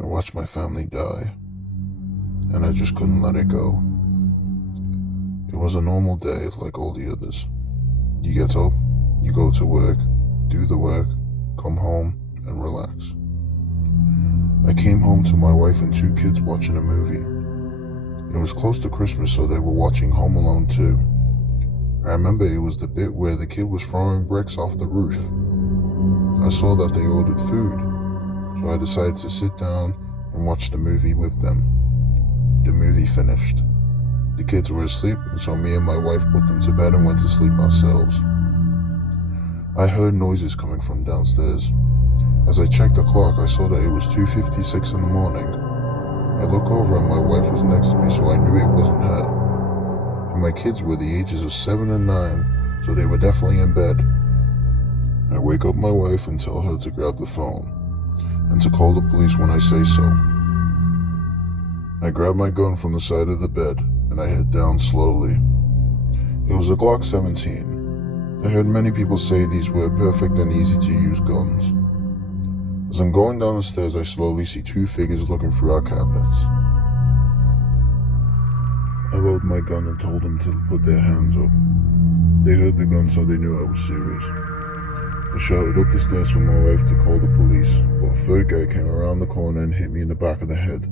I watched my family die, and I just couldn't let it go. It was a normal day like all the others. You get up, you go to work, do the work, come home, and relax. I came home to my wife and two kids watching a movie. It was close to Christmas, so they were watching Home Alone 2. I remember it was the bit where the kid was throwing bricks off the roof. I saw that they ordered food, so I decided to sit down and watch the movie with them. The movie finished. The kids were asleep, and so me and my wife put them to bed and went to sleep ourselves. I heard noises coming from downstairs. As I checked the clock, I saw that it was 2:56 in the morning. I look over and my wife was next to me, so I knew it wasn't her. And my kids were the ages of 7 and 9, so they were definitely in bed. I wake up my wife and tell her to grab the phone, and to call the police when I say so. I grab my gun from the side of the bed, and I head down slowly. It was a Glock 17. I heard many people say these were perfect and easy to use guns. As I'm going down the stairs, I slowly see two figures looking through our cabinets. I loaded my gun and told them to put their hands up. They heard the gun, so they knew I was serious. I shouted up the stairs for my wife to call the police, but a third guy came around the corner and hit me in the back of the head.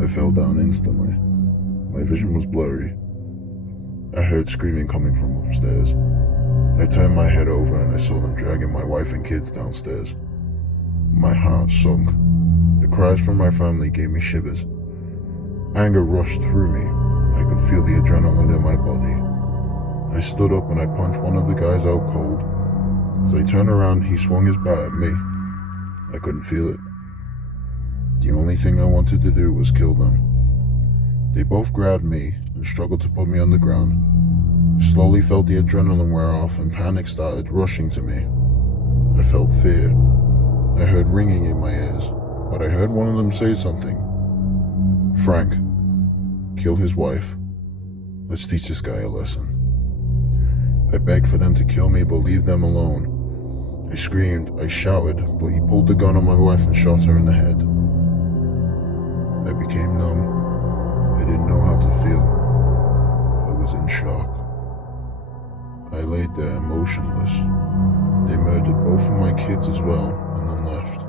I fell down instantly. My vision was blurry. I heard screaming coming from upstairs. I turned my head over and I saw them dragging my wife and kids downstairs. My heart sunk. The cries from my family gave me shivers. Anger rushed through me. I could feel the adrenaline in my body. I stood up and I punched one of the guys out cold. As I turned around, he swung his bat at me. I couldn't feel it. The only thing I wanted to do was kill them. They both grabbed me and struggled to put me on the ground. I slowly felt the adrenaline wear off and panic started rushing to me. I felt fear. I heard ringing in my ears, but I heard one of them say something. "Frank, kill his wife. Let's teach this guy a lesson." I begged for them to kill me, but leave them alone. I screamed, I shouted, but he pulled the gun on my wife and shot her in the head. I became numb. I didn't know how to feel. I was in shock. I laid there motionless. They murdered both of my kids as well, and then left.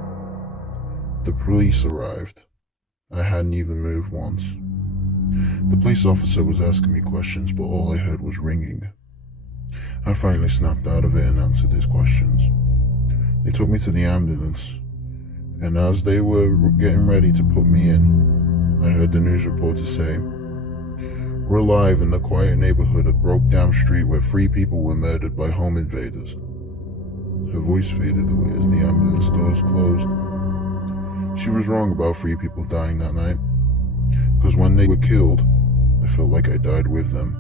The police arrived. I hadn't even moved once. The police officer was asking me questions, but all I heard was ringing. I finally snapped out of it and answered his questions. They took me to the ambulance, and as they were getting ready to put me in, I heard the news reporter say, "We're live in the quiet neighborhood of Broke Down Street where 3 people were murdered by home invaders." Her voice faded away as the ambulance doors closed. She was wrong about 3 people dying that night, because when they were killed, I felt like I died with them.